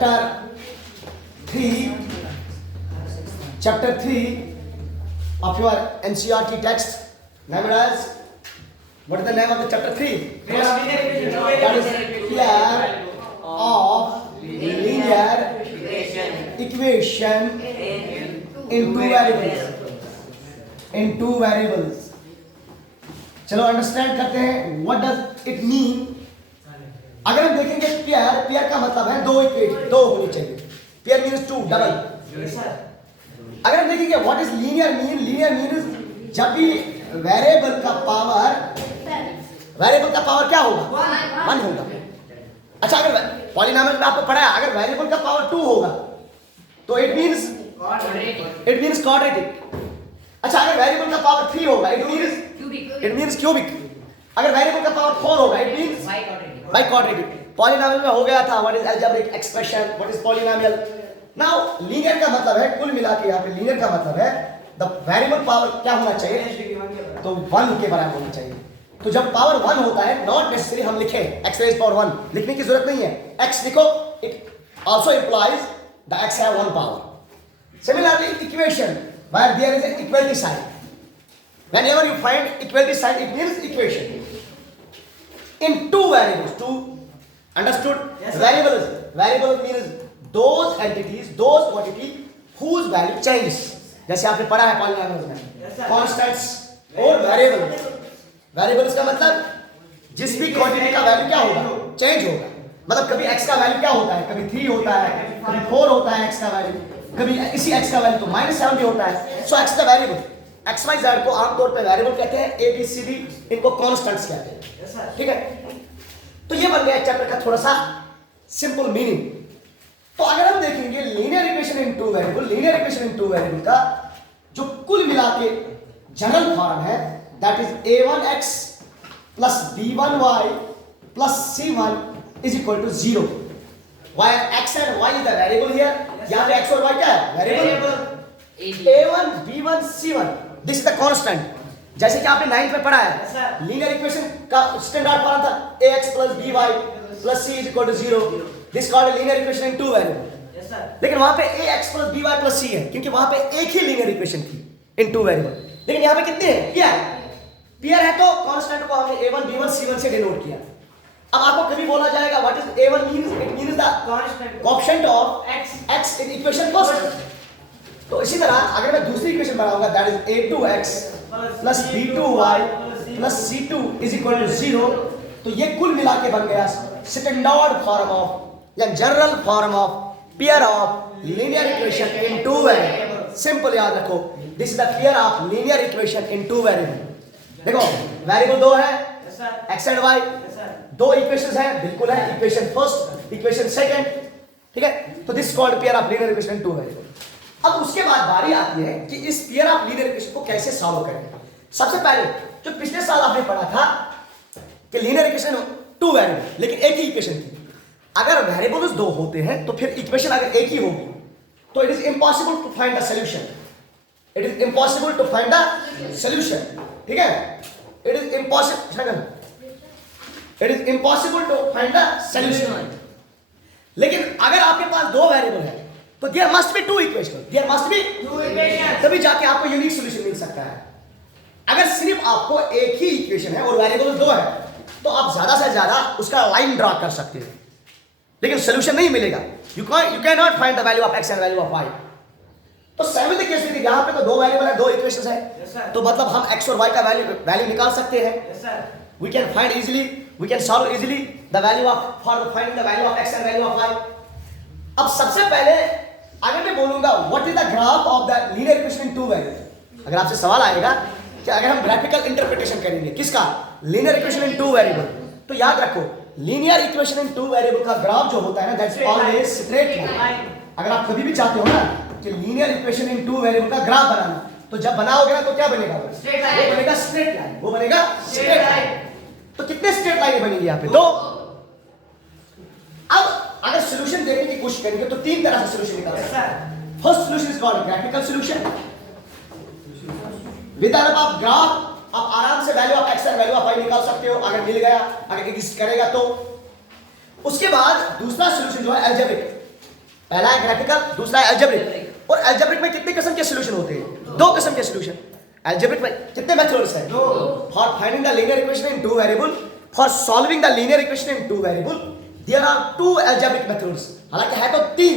Chapter 3 of your NCERT text, named as, what is the name of the chapter 3? That is pair of linear equation in two variables. चलो understand करते हैं what does it mean. अगर हम देखेंगे pair का मतलब है दो होनी चाहिए. Pair means two, double. अगर हम देखेंगे व्हाट इज लीनियर मीन जब भी वेरिएबल का पावर क्या होगा? 1 होगा. अच्छा, अगर पॉलिनोमियल में आपको पढ़ा है, अगर वेरिएबल का पावर 2 होगा तो इट मींस क्वाड्रेटिक. अच्छा, अगर वेरिएबल का पावर 3 होगा इट मींस क्यूबिक. अगर वेरिएबल का पावर 4 होगा it means by quadratic. Polynomial में हो गया था what is algebraic expression, what is polynomial. Now linear का मतलब है, कुल मिला के यहाँ पे लीनियर का मतलब है द वेरिएबल पावर क्या होना चाहिए? तो 1 के बराबर होना चाहिए. तो जब पावर 1 होता है, नॉट नेसेसरी हम लिखें x रेज पावर 1, लिखने की जरूरत नहीं है. x लिखो, it also implies the x have 1 power. Similarly equation where there is an equality sign, whenever you find equality sign it means equation in two variables. Two, understood? Yes, variable means those entities, those quantity whose value changes. जैसे आपने पढ़ा है polynomials में, constants और variables का मतलब जिस भी क्वांटिटी का वैल्यू क्या होगा? चेंज होगा. मतलब कभी x का वैल्यू क्या होता है? कभी 3 होता है, कभी 4 होता है x का वैल्यू, कभी इसी x का वैल्यू तो -7 भी होता है. सो x का वेरिएबल, x y z को आमतौर पे वेरिएबल कहते हैं, a b c d इनको कांस्टेंट्स कहते हैं. ठीक है, तो ये बन गया चैप्टर का थोड़ा सा सिंपल मीनिंग. तो अगर हम देखेंगे linear equation in two variable का जो कुल मिला के जनरल फॉर्म है, that is a1x plus b1y plus c1 is equal to 0. Why x and y is the variable here? यहाँ पे x और y क्या है? Variable. a1 b1 c1 this is the constant. जैसे कि आपने 9th में पढ़ा है, लीनियर इक्वेशन का स्टैंडर्ड फॉर्म था ax plus by plus c is equal to 0. This called linear equation in two variable. लेकिन वहां पे ax plus by plus c है, क्योंकि वहां पे एक ही लीनियर इक्वेशन थी इन टू वेरिएबल. लेकिन यहाँ पे कितने हैं? पेयर है, तो कांस्टेंट को हमने a1 b1 c1 से डिनोट किया. अब आपको कभी बोला जाएगा what is a1 means? It means the coefficient of x in equation first. तो इसी तरह अगर मैं दूसरी इक्वेशन बनाऊंगा, that is a2x plus b2y plus c2 is equal to 0. तो ये कुल मिला के बन गया स्टैंडर्ड फॉर्म ऑफ या general form of pair of linear equation in two variable. Simple याद रखो, this is the pair of linear equation in two variable. देखो वेरिएबल दो है, x एंड y. दो इक्वेशंस हैं, बिल्कुल है. Equation first, equation second. ठीक है, तो this called pair of linear equation in two variable. अब उसके बाद बारी आती है कि इस पेयर ऑफ लीनियर इक्वेशन को कैसे सॉल्व करें. सबसे पहले जो पिछले साल आपने पढ़ा था कि लीनियर इक्वेशन टू वेरिएबल, लेकिन एक ही इक्वेशन थी. अगर वेरिएबल्स दो होते हैं तो फिर इक्वेशन अगर एक ही होगी तो it is impossible to find the solution. ठीक है, it is impossible to find the solution. लेकिन अगर आपके पास दो वेरिएबल है तो there must be two equation, तभी जाके आपको यूनिक सॉल्यूशन मिल सकता है. अगर सिर्फ आपको एक ही इक्वेशन है और वेरिएबल्स दो है तो आप ज्यादा से ज्यादा उसका लाइन ड्रा कर सकते हैं, लेकिन सॉल्यूशन नहीं मिलेगा. You can not find the value of x and value of y. तो सेम द केस में यहां पे तो दो वेरिएबल है, दो इक्वेशंस है, तो मतलब हम x और y का वैल्यू निकाल सकते हैं. We can find easily, we can solve easily the value of for finding the value of x and value of y. अब सबसे पहले अगर मैं बोलूंगा what is the graph of the linear equation in two variable, अगर आपसे सवाल आएगा कि अगर हम ग्राफिकल इंटरप्रिटेशन करेंगे किसका? Linear equation in two variable, तो याद रखो linear equation in two variable का ग्राफ जो होता है ना, दैट्स ऑलवेज स्ट्रेट लाइन. अगर आप कभी भी चाहते हो ना कि linear equation in two variable का ग्राफ बनाना, तो जब बनाओगे ना तो क्या बनेगा? वो बनेगा स्ट्रेट लाइन. तो कितने स्ट्रेट लाइन बनेगी यहाँ पे? दो. अब अगर सॉल्यूशन देखने की कोशिश करेंगे तो तीन तरह से सॉल्यूशन निकाल सकते हैं. First solution is called graphical solution. With the help of graph आप आराम से वैल्यू ऑफ x और वैल्यू ऑफ y निकाल सकते हो, अगर मिल गया, अगर एग्जिस्ट करेगा तो. उसके बाद दूसरा सॉल्यूशन जो है अलजेब्रिक. पहला है ग्राफिकल, दूसरा है अलजेब्रिक। और अलजेब्रिक में कितने किस्म के सॉल्यूशन होते हैं? 2 किस्म के सॉल्यूशन। अलजेब्रिक में कितने मेथड्स हैं? 2। For finding the linear equation in 2 variable, for solving the linear equation in 2 variable, there are 2 algebraic methods. हालांकि है तो 3,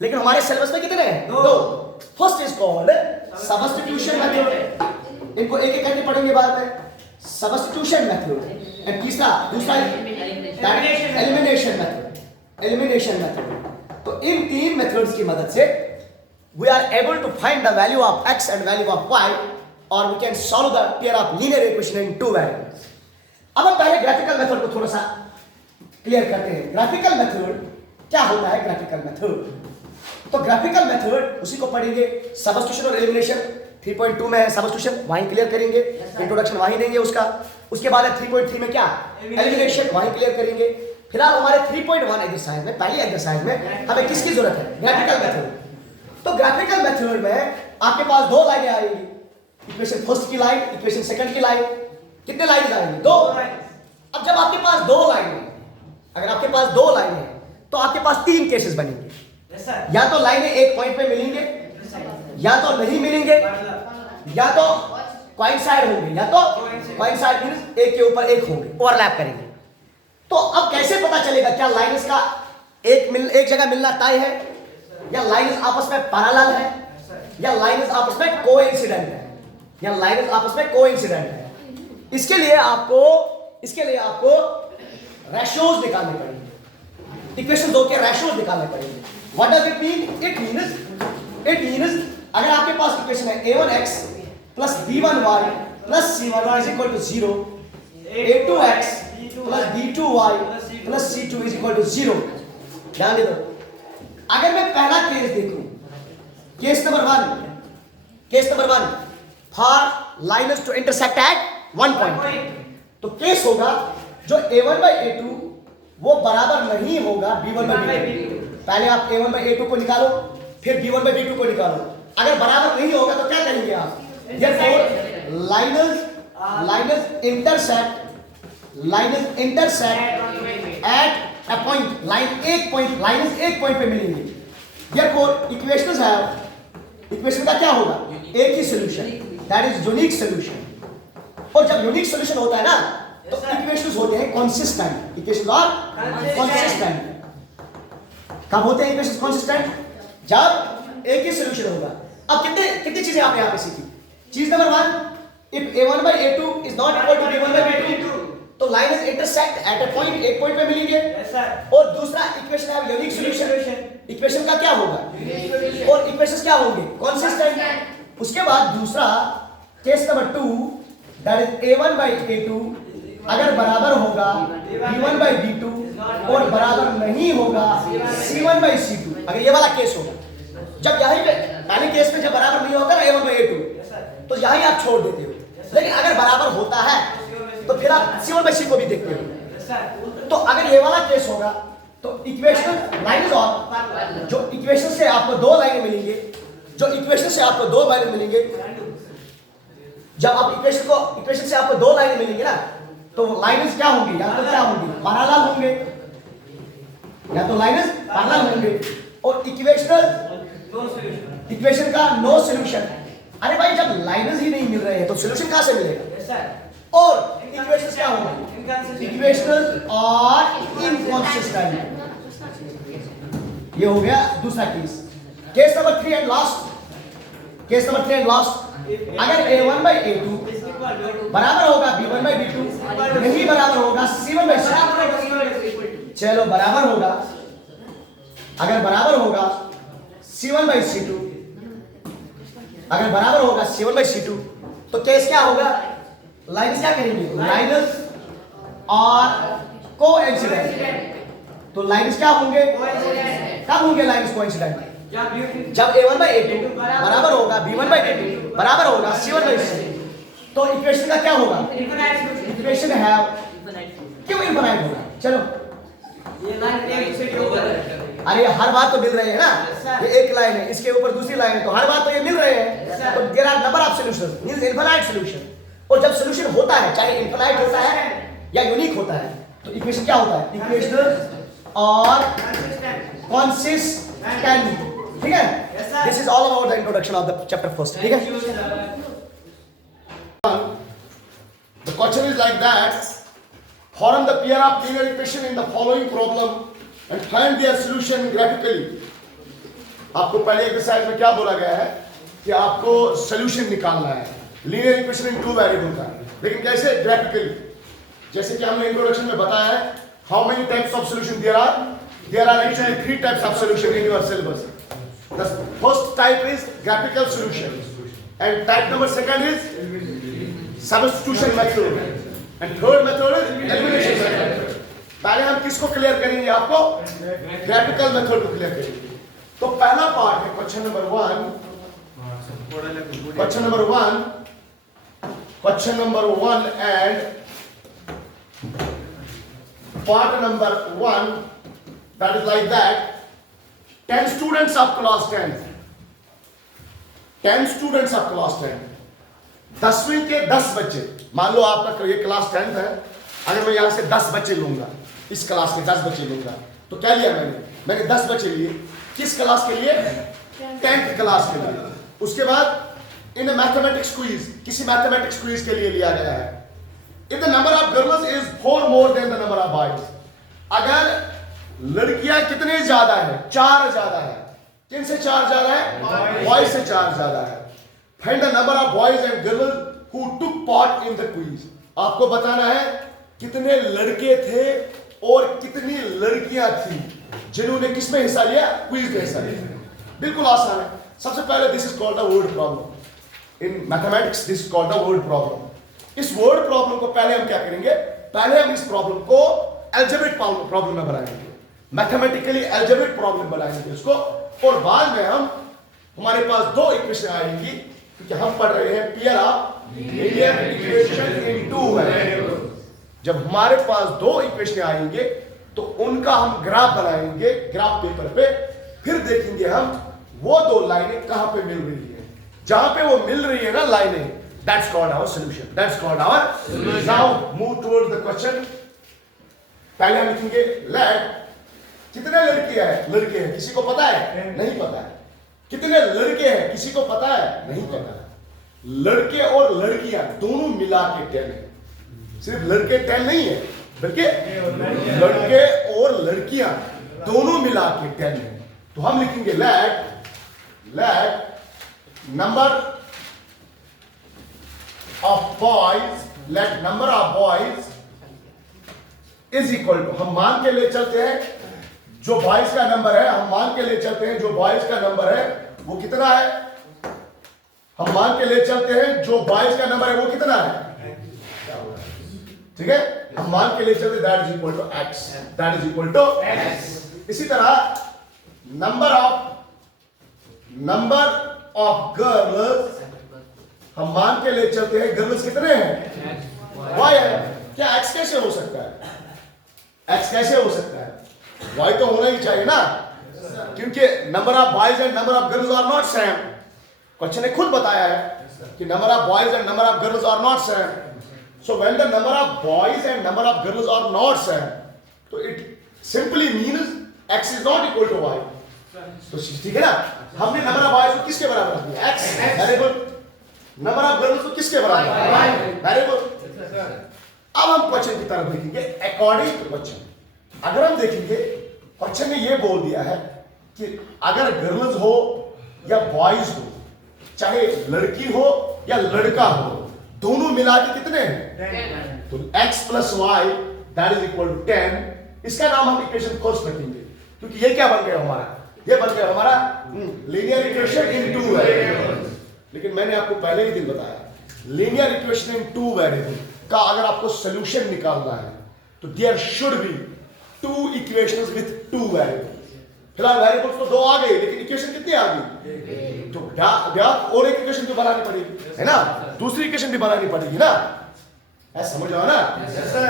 लेकिन हमारे सिलेबस में कितने हैं? 2। First is called substitution method, इनको एक एक करके पढ़ेंगे बाद में। Substitution method. एंड दूसरा एलिमिनेशन मेथड। Elimination method. तो इन 3 मेथड्स की मदद से we are able to find the value of x and value of y, or we can solve the pair of linear equation in 2 variables. अब हम पहले graphical method को थोड़ा सा क्लियर करते हैं। ग्राफिकल मेथड क्या होता है? ग्राफिकल मेथड, तो ग्राफिकल मेथड उसी को पढ़ेंगे। सब्स्टिट्यूशन और एलिमिनेशन 3.2 में है सब्स्टिट्यूशन, वहीं क्लियर करेंगे, इंट्रोडक्शन वहीं देंगे उसका। उसके बाद है 3.3 में क्या? एलिमिनेशन, वहीं क्लियर करेंगे। फिलहाल हमारे 3.1 एक्सरसाइज में, पहली एक्सरसाइज में हमें किसकी जरूरत है? Graphical method. तो ग्राफिकल मेथड में आपके पास 2 लाइनें आएंगी, इक्वेशन फर्स्ट की लाइन, इक्वेशन सेकंड की लाइन। कितने लाइन आएंगे? 2। अब जब आपके पास 2 लाइनें, अगर आपके पास 2 लाइनें हैं तो आपके पास 3 केसेस बनेंगे। या तो लाइनें एक पॉइंट पे मिलेंगे, या तो नहीं मिलेंगे, या तो कोइंसाइड होंगे, या तो कोइंसाइड मींस एक के ऊपर एक होंगे, ओवरलैप करेंगे। तो अब कैसे पता चलेगा क्या लाइन्स का एक जगह मिलना तय है, या लाइन्स आपस में पैरेलल है, या लाइन्स आपस में कोइंसिडेंट है, या लाइन्स आपस में कोइंसिडेंट है? इसके लिए आपको रेशियोज निकालने पड़ेंगे, इक्वेशन 2 के रेशियोज निकालने पड़ेंगे। What does it mean? It means अगर आपके पास इक्वेशन है a1x plus b1y plus c1 is equal to 0, a2x plus b2y plus c2 is equal to 0। ध्यान दे दो, अगर मैं पहला केस देखूं, case number 1 for lines to intersect at 1 point, तो केस होगा जो a1/a2 वो बराबर नहीं होगा b1/b2। पहले आप a1/a2 को निकालो, फिर b1/b2 को निकालो। अगर बराबर नहीं होगा तो क्या करेंगे आप? therefore lines intersect at a point, lines एक पॉइंट पे मिलेंगे। therefore इक्वेशन का क्या होगा? एक ही solution, that is unique solution. और जब यूनिक सॉल्यूशन होता है ना तो इक्वेशंस होते हैं कंसिस्टेंट। Equations are consistent. कब होते हैं इक्वेशंस कंसिस्टेंट? जब एक ही सॉल्यूशन होगा। अब कितनी चीजें आपने यहां पे सीखी? चीज number 1, if a1/a2 is not equal to b1/b2 तो lines intersect at a point, एक पॉइंट पे मिलेंगे। और दूसरा इक्वेशन है यूनिक सॉल्यूशन। इक्वेशन का क्या होगा? और इक्वेशंस क्या होंगे? कंसिस्टेंट। उसके बाद दूसरा case number 2, that is a1/a2 अगर बराबर होगा b1/b2 और बराबर नहीं होगा c1/c2। अगर ये वाला केस होगा, जब यहीं पे पहले केस में जब बराबर नहीं होता ना a1/a2 तो यहीं आप छोड़ देते हो। लेकिन अगर बराबर होता है तो फिर आप c1/c को भी देखते हो। तो अगर ये वाला केस होगा तो इक्वेशन लाइन्स और जो इक्वेशन से आपको 2 लाइनें मिलेंगे, जब आप इक्वेशन से आपको 2 लाइनें मिलेंगी ना तो लाइन्स क्या होंगी? या तो क्या होंगी? पैरेलल होंगे, या तो लाइन्स पैरेलल होंगे। और इक्वेशन का नो सॉल्यूशन। अरे भाई जब लाइन्स ही नहीं मिल रहे हैं तो सॉल्यूशन कहां से मिलेगा? और इक्वेशंस क्या होंगे? Equations are inconsistent. ये हो गया दूसरा case. Case number 3 and last, अगर a1/a2 बराबर होगा b1/b2, नहीं बराबर होगा c1/c2। चलो बराबर होगा, अगर बराबर होगा c1/c2, अगर बराबर होगा c1/c2 तो केस क्या होगा? लाइन्स क्या करेंगे? लाइन्स और कोइंसिडेंट। तो लाइन्स क्या होंगे? कब होंगे लाइन्स कोइंसिडेंट? जब a1/a2 बराबर होगा b1/b2 बराबर होगा c1/c2। तो इक्वेशन का क्या होगा? इक्वेशन है क्यों इनफाइनाइट होगा? चलो ये लाइन एक दूसरे के ऊपर, अरे हर बार तो मिल रहे हैं ना, ये एक लाइन है इसके ऊपर दूसरी लाइन है तो हर बार तो ये मिल रहे हैं। तो there are number of solutions means infinite solution. और जब सॉल्यूशन होता है चाहे इनफाइनाइट होता है या यूनिक होता है तो इक्वेशन क्या होता है? इक्वेशन और consistent. ठीक है? Yes, sir. This is all about the introduction of the chapter first. ठीक है? The question is like that. Form the pair of linear equation in the following problem and find their solution graphically. आपको पहले exercise में क्या बोला गया है कि आपको सॉल्यूशन निकालना है linear equation in two variable का, लेकिन कैसे? ग्राफिकली. जैसे कि हमने इंट्रोडक्शन में बताया है, how many types of solution there are actually 3 types of solution in your syllabus. The first type is graphical solution and type number second is substitution method and third method is elimination method. पहले हम किसको clear करेंगे? आपको graphical method को clear करेंगे. तो पहला part है question number 1 and part number 1, that is like that. 10 students of class 10 10वीं के 10 बच्चे. मान लो आपका ये क्लास 10th है, अगर मैं यहां से 10 बच्चे लूंगा, इस क्लास के 10 बच्चे लूंगा, तो क्या लिया मैंने 10 बच्चे लिए. किस क्लास के लिए? 10th क्लास के लिए. उसके बाद इन मैथमेटिक्स क्विज, किसी मैथमेटिक्स क्विज के लिए लिया गया है. If the number of girls is 4 more than the number of boys, अगर लड़कियां कितने ज्यादा है? 4 ज्यादा है. किन से 4 ज्यादा है? बॉयज से 4 ज्यादा है. Find the number of boys and girls who took part in the quiz. आपको बताना है कितने लड़के थे और कितनी लड़कियां थी जिन्होंने किसमें हिस्सा लिया? क्विज में हिस्सा लिया. बिल्कुल आसान है. सबसे पहले this is called the word problem. In mathematics this is called the word problem. इस वर्ड प्रॉब्लम को पहले हम क्या करेंगे? पहले हम इस प्रॉब्लम को अलजेब्रिक प्रॉब्लम में बनाएंगे, मैथमेटिकली अलजेब्रिक प्रॉब्लम बनाएंगे इसको, और बाद में हमारे पास 2 इक्वेशन आएंगी, क्योंकि हम पढ़ रहे हैं pair of linear equation in two variable. जब हमारे पास 2 इक्वेशन आएंगे तो उनका हम ग्राफ बनाएंगे ग्राफ पेपर पे, फिर देखेंगे हम वो 2 लाइनें कहां पे मिल रही है. जहां पे वो मिल रही है ना लाइनें, that's called our solution, that's called our. Now move towards the question. पहले हम लिखेंगे लेट कितने लड़कियां हैं? लड़के हैं. किसी को पता है? नहीं पता है. कितने लड़के हैं? किसी को पता है? नहीं पता है. लड़के और लड़कियां दोनों मिला के 10 है. सिर्फ लड़के 10 नहीं है, बल्कि लड़के और लड़कियां दोनों मिला के 10 है. तो हम लिखेंगे let number of boys is equal to, हम मान के ले चलते हैं जो बॉयज का नंबर है, हम मान के ले चलते हैं जो बॉयज का नंबर है वो कितना है. हम मान के ले चलते हैं जो बॉयज का नंबर है वो कितना है. ठीक है, हम मान के ले चलते that is equal to x, that is equal to x. इसी तरह नंबर ऑफ गर्ल्स, हम मान के ले चलते हैं गर्ल्स कितने हैं? y है. क्या x कैसे हो सकता है? x कैसे हो सकता है? y तो होना ही चाहिए ना, क्योंकि number of boys and number of girls are not same. Question ने खुद बताया है कि number of boys and number of girls are not same. So when the number of boys and number of girls are not same, so it simply means x is not equal to y. तो ठीक है ना, हमने number of boys को किसके बराबर रख दिया? x. Very good. Number of girls को किसके बराबर? y. Very good. अब हम क्वेश्चन की तरफ देखेंगे अकॉर्डिंग टू क्वेश्चन. अगर हम देखेंगे क्वेश्चन ने ये बोल दिया है कि अगर गर्ल्स हो या बॉयज हो, चाहे लड़की हो या लड़का हो, दोनों मिला के कितने हैं? तो x plus y that is equal to 10. इसका नाम हम इक्वेशन फर्स्ट रखेंगे, क्योंकि ये क्या बन गया हमारा? ये बन गया हमारा linear equation in two variable. लेकिन मैंने आपको पहले ही दिन बताया, linear equation in two variable का अगर आपको सॉल्यूशन निकालना है तो there should be 2 equations with 2 variables. फिलहाल वेरिएबल्स तो 2 आ गए, लेकिन इक्वेशन कितनी आ गई? तो और एक इक्वेशन तो बनानी पड़ेगी, है ना. दूसरी इक्वेशन भी बनानी पड़ेगी ना. समझ आओ ना.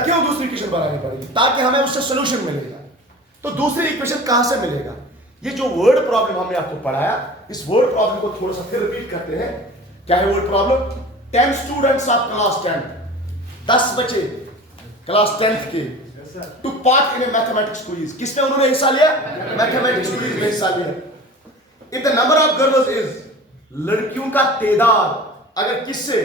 क्यों दूसरी इक्वेशन बनानी पड़ेगी? ताकि हमें उससे सॉल्यूशन मिलेगा. तो दूसरी इक्वेशन कहां से मिलेगा? ये जो वर्ड प्रॉब्लम हमने आपको पढ़ाया, इस वर्ड प्रॉब्लम को थोड़ा सा फिर रिपीट करते हैं. क्या है word problem? 10 students of class 10, 10 बच्चे क्लास 10th के took part in a mathematics quiz. किसमें उन्होंने हिस्सा लिया? Mathematics quiz में हिस्सा लिया. If the number of girls is, लड़कियों का तादाद अगर किससे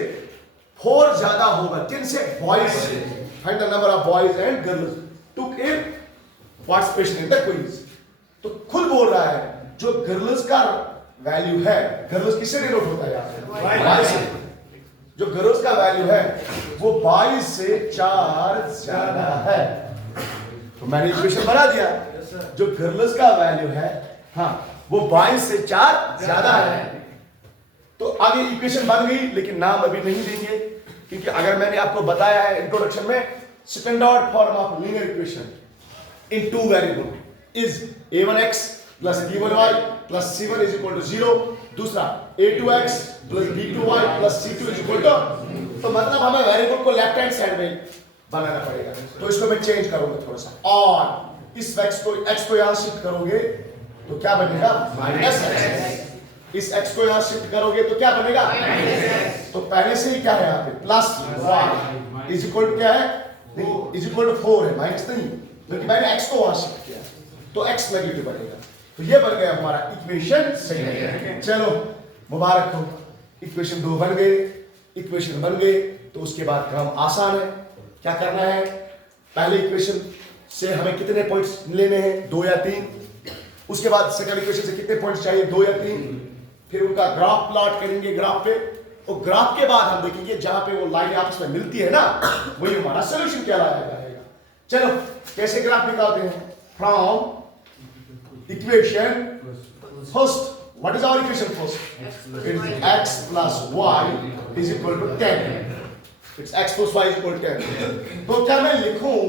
4 ज्यादा होगा, 10 से boys से, find the number of boys and girls took a participation in the quiz. तो खुद बोल रहा है जो गर्ल्स का वैल्यू है, गर्ल्स किससे डिनोट होता है यार? 22 से. जो गर्ल्स का वैल्यू है वो 22 से 4 ज्यादा है. तो मैंने इक्वेशन बना दिया. जो गर्ल्स का वैल्यू है, हाँ, वो 22 से 4 ज्यादा है. तो आगे इक्वेशन बन गई, लेकिन नाम अभी नहीं देंगे क्योंकि अगर मैंने आपको बताया है इंट्रोडक्शन में, standard form of linear equation in 2 variable is a1x plus b1y plus c1 is equal to 0. दूसरा a2x plus b2y plus c2 is equal to, तो मतलब हमें वेरिएबल को लेफ्ट हैंड साइड में बनाना पड़ेगा. तो इसको मैं चेंज करूंगा थोड़ा सा, और इस x को यहां शिफ्ट करोगे तो क्या बनेगा? Minus x. इस x को यहां शिफ्ट करोगे तो क्या बनेगा? तो पहले से ही क्या है यहाँ पे? Plus y is equal to क्या है? इज इक्वल टू 4 है, माइनस नहीं, क्योंकि मैंने x को वहां शिफ्ट किया तो x नेगेटिव बनेगा. तो ये बन गया हमारा इक्वेशन सही. चलो मुबारक हो, इक्वेशन 2 बन गए. इक्वेशन बन गए तो उसके बाद काम आसान है. क्या करना है? पहले इक्वेशन से हमें कितने पॉइंट्स लेने हैं? 2 या 3. उसके बाद सेकंड इक्वेशन से कितने पॉइंट्स चाहिए? 2 या 3. फिर उनका ग्राफ प्लॉट करेंगे ग्राफ पे, और ग्राफ के बाद हम देखेंगे जहां पे वो लाइन आपस में मिलती है ना, वही हमारा सोल्यूशन कहलाया जाएगा. चलो कैसे ग्राफ निकालते हैं? From equation first, what is our equation first? It is x plus y is equal to 10. It's x plus y is equal to 10. तो क्या मैं लिखूं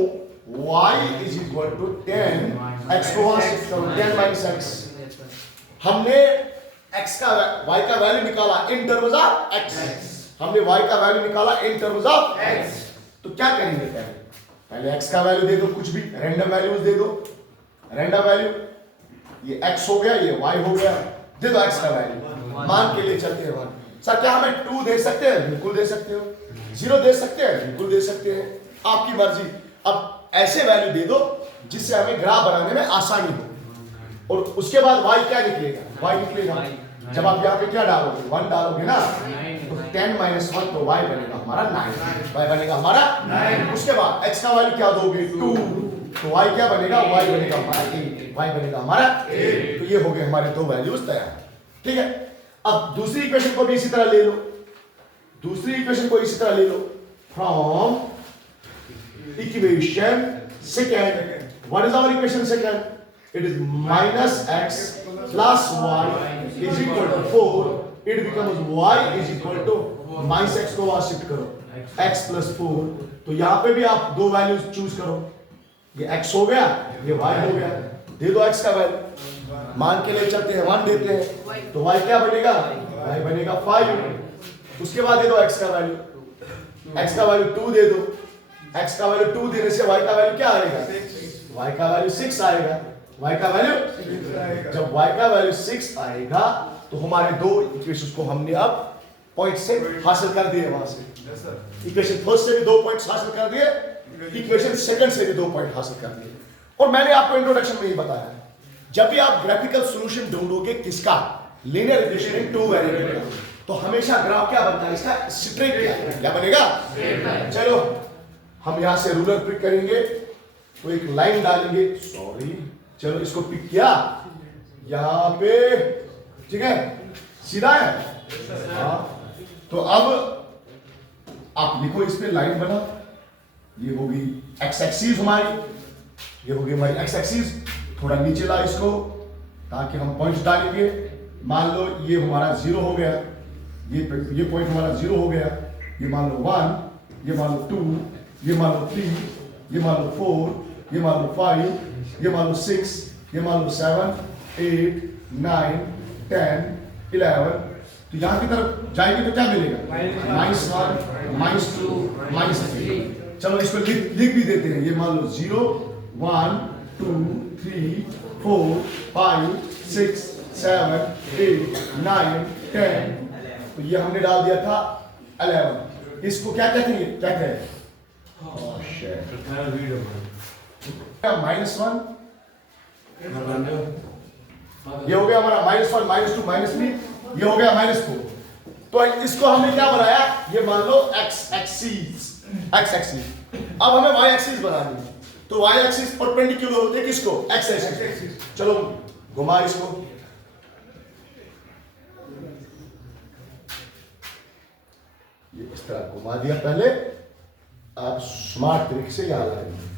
y is equal to 10, x को वहां शिफ्ट करूं, 10 minus x. हमने x का y का वैल्यू निकाला इन टर्म्स ऑफ x. हमने y का वैल्यू निकाला इन टर्म्स ऑफ x. तो क्या करेंगे? पहले x का वैल्यू दे दो, कुछ भी रैंडम वैल्यूज दे दो. रैंडम वैल्यू, ये x हो गया, ये y हो गया, दे दो x का वैल्यू. मान के लिए चलते हैं 1. सर क्या हमें 2 दे सकते हैं? बिल्कुल दे सकते हो. 0 दे सकते हैं? बिल्कुल दे सकते हैं, आपकी मर्जी. अब ऐसे वैल्यू दे दो जिससे हमें ग्राफ बनाने में आसानी हो. और उसके बाद y क्या निकलेगा? y निकलेगा. जब आप यहाँ पे क्या डालोगे? 1 डालोगे ना, तो 10 minus 1 तो y बनेगा हमारा 9. y बनेगा हमारा 9. उसके बाद x का वैल्यू क्या दोगे? 2. तो y क्या बनेगा? y बनेगा हमारा 8. y बनेगा हमारा 8. तो ये हो गए हमारे 2 वैल्यूज तैयार. ठीक है. अब दूसरी इक्वेशन को भी इसी तरह ले लो. दूसरी इक्वेशन को इसी तरह ले लो. From equation second, what is our equation second? It is minus x plus y is equal to 4. It becomes y is equal to minus x को वहां शिफ्ट करो, x प्लस 4. तो यहां पे भी आप 2 वैल्यूज चूज करो. ये x हो गया, ये y हो गया. दे दो x का वैल्यू. मान के लिए चलते हैं 1 देते हैं, तो y क्या बनेगा? y बनेगा 5. उसके बाद दे दो x का वैल्यू. x का वैल्यू 2 दे दो. x का वैल्यू 2 देने से y का वैल्यू क्या आएगा? y का वैल्यू 6 आएगा. y का वैल्यू, जब y का वैल्यू 6 आएगा तो हमारे 2 इक्वेशंस को हमने अब पॉइंट से हासिल कर दिए. वहां से इक्वेशन फर्स्ट से भी 2 पॉइंट्स हासिल कर दिए, इक्वेशन सेकंड से भी 2 पॉइंट हासिल कर दिए. और मैंने आपको इंट्रोडक्शन में ही बताया, जब भी आप ग्राफिकल सॉल्यूशन ढूंढोगे किसका? लीनियर इक्वेशन इन 2 वेरिएबल का, तो हमेशा ग्राफ क्या बनता है इसका? स्ट्रेट. क्या बनेगा? चलो हम यहां से रूलर पिक करेंगे, तो एक लाइन डालेंगे. सॉरी, चलो इसको पिक किया यहां पे. ठीक है, सीधा है. हाँ, तो अब आप लिखो, इस पे लाइन बना. ये होगी x एक्सिस हमारी, ये होगी हमारी x एक्सिस. थोड़ा नीचे ला इसको ताकि हम पॉइंट्स डालेंगे. मान लो ये हमारा 0 हो गया, ये पॉइंट हमारा 0 हो गया. ये मान लो 1, ये मान लो 2, ये मान लो 3, ये मान लो 4, ये मान लो 5, ये मान लो 6, ये मान लो 7, 8, 9, 10, 11. तो यहाँ की तरफ जाएंगे तो क्या मिलेगा? -1, -2, -3. चलो इसको लिख भी देते हैं. ये मान लो 0, 1, 2, 3, 4, 5, 6, 7, 8, 9, 10. तो ये हमने डाल दिया था 11. इसको क्या कहते हैं? क्या कहें? -1, ये हो गया हमारा -1, -2, -3, ये हो गया -4। तो इसको हमने क्या बनाया, ये मान लो x एक्सिस। अब हमें y एक्सिस बनानी है, तो y एक्सिस परपेंडिकुलर होती है किसको, x एक्सिस। चलो घुमा इसको, ये इस तरह घुमा दिया। पहले आप स्मार्ट तरीके से यहां लाएंगे,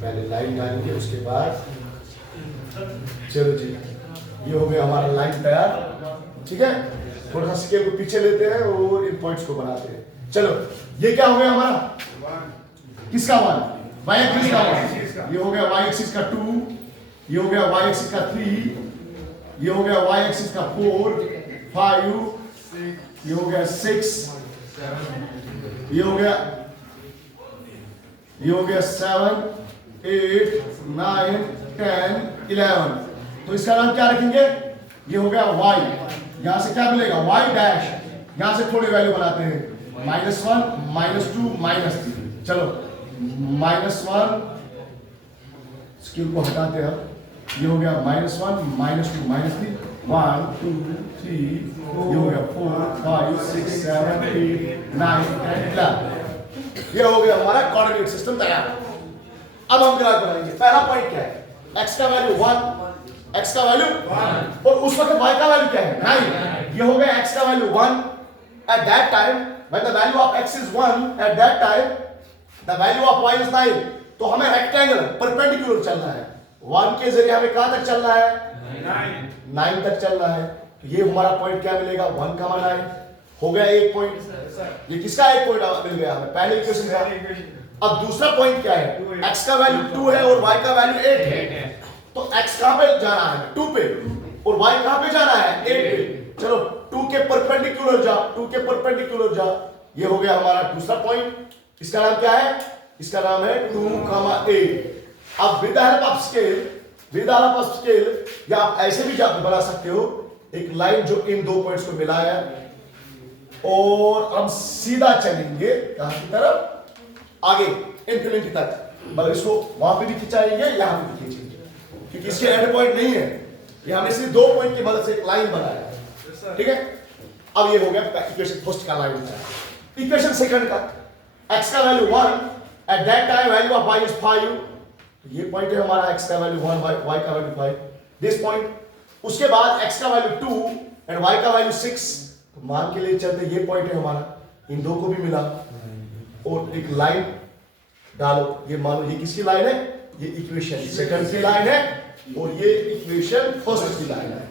पहले लाइन डालेंगे, उसके बाद चलो जी, ये हो गया हमारा लाइन तैयार। ठीक है, थोड़ा सा स्केल को पीछे लेते हैं और इन पॉइंट्स को बनाते हैं। चलो, ये क्या हो गया हमारा, किसका 1, y एक्सिस का 1, ये हो गया y एक्सिस का 2, ये हो गया y एक्सिस का 3, ये हो गया y एक्सिस का 4, 5, ये हो गया 6, ये हो गया 7, 8, 9, 10, 11। तो इसका नाम क्या रखेंगे, ये हो गया y, यहां से क्या मिलेगा y डैश, यहां से थोड़ी वैल्यू बनाते हैं, -1, -2, -3। चलो -1, स्केल को हटाते हैं, ये हो गया -1, -2, -3, 1, 2, 3, ये हो गया 4, 5, 6, 7, 8, 9, 10, 11। ये हो गया हमारा कोऑर्डिनेट सिस्टम तैयार। अब हम ग्राफ बनाएंगे। पहला पॉइंट क्या है, x का वैल्यू 1, x का वैल्यू 1, और उस वक्त y का वैल्यू क्या है, 9। ये हो गया x का value 1 at that time when the value of x is 1, at that time the value of y is 9। तो हमें रेक्टेंगल परपेंडिकुलर चलना है, 1 के जरिए हमें कहां तक चलना है, 9 तक चलना है। तो ये हमारा पॉइंट क्या मिलेगा, 1 का 9 हो गया एक पॉइंट। ये किसका एक पॉइंट मिल गया हमें, पहले इक्वेशन का। अब दूसरा पॉइंट क्या है, x का वैल्यू 2 है और y का वैल्यू 8 है। तो x कहां पे जाना है, 2 पे, और y कहां पे जाना है, 8 पे। चलो 2 के परपेंडिकुलर जा, 2 के परपेंडिकुलर जा। ये हो गया हमारा दूसरा पॉइंट। इसका नाम क्या है, इसका नाम है 2, 8। अब with the help of scale, या आप ऐसे भी बना सकते हो, एक लाइन जो इन दो पॉइंट्स को मिलाया, और हम सीधा चलेंगे कहां की तरफ, आगे इंफिनिटी तक। मतलब इसको वहां पे भी खिंचाएंगे, यहां पे भी खींचेंगे, क्योंकि इसके एंड पॉइंट नहीं है, ये हमने सिर्फ 2 पॉइंट की मदद से एक लाइन बनाया। ठीक है, अब ये हो गया इक्वेशन फर्स्ट का लाइन बनाया। इक्वेशन सेकंड का, x का value 1, at that time value of y is 5। ये पॉइंट है हमारा, x का वैल्यू 1, y का वैल्यू 5, दिस पॉइंट। उसके बाद x का वैल्यू 2 एंड y का वैल्यू 6। तो मान के लिए चलते, ये पॉइंट है हमारा, इन दो को भी मिला, और एक लाइन डालो। ये मानो ये किसकी लाइन है, ये इक्वेशन सेकंड की लाइन है, और ये इक्वेशन फर्स्ट की लाइन है।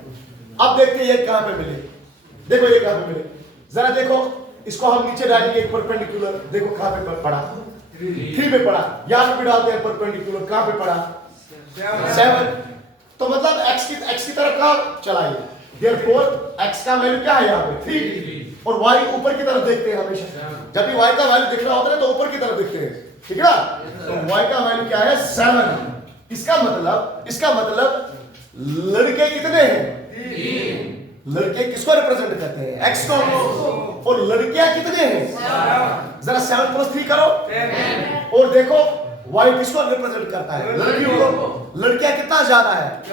अब देखते हैं ये कहां पे मिले। देखो ये कहां पे मिले, जरा देखो, इसको हम नीचे डालेंगे एक परपेंडिकुलर, देखो कहां पे पड़ा, 3 पे पड़ा। यहां पे भी डालते हैं परपेंडिकुलर, कहां पे पड़ा, 7। तो मतलब x की तरफ कहां चलाइए, देयरफॉर x का वैल्यू क्या है यहाँ पे, 3, और y ऊपर की तरफ देखते हैं हमेशा। जब भी y का वैल्यू दिख रहा होता है तो ऊपर की तरफ देखते हैं, ठीक है ना। तो y का वैल्यू क्या है, 7। इसका मतलब लड़के कितने हैं, 3। लड़के किसको रिप्रेजेंट करते हैं, x को, और लड़कियां कितने हैं, जरा 7 + 3 करो, और देखो y किसको रिप्रेजेंट करता है, लड़कियों को। लड़कियां कितना ज्यादा है,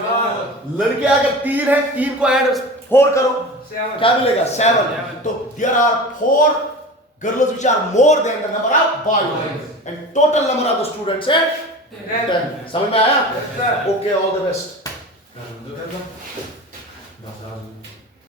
लड़कियां अगर 3 है, 3 को ऐड 4 करो, क्या मिलेगा, 7। तो there are 4 girls which are more than the number of boys, and total number of the students is 10। समझ में आया, ओके, ऑल द बेस्ट।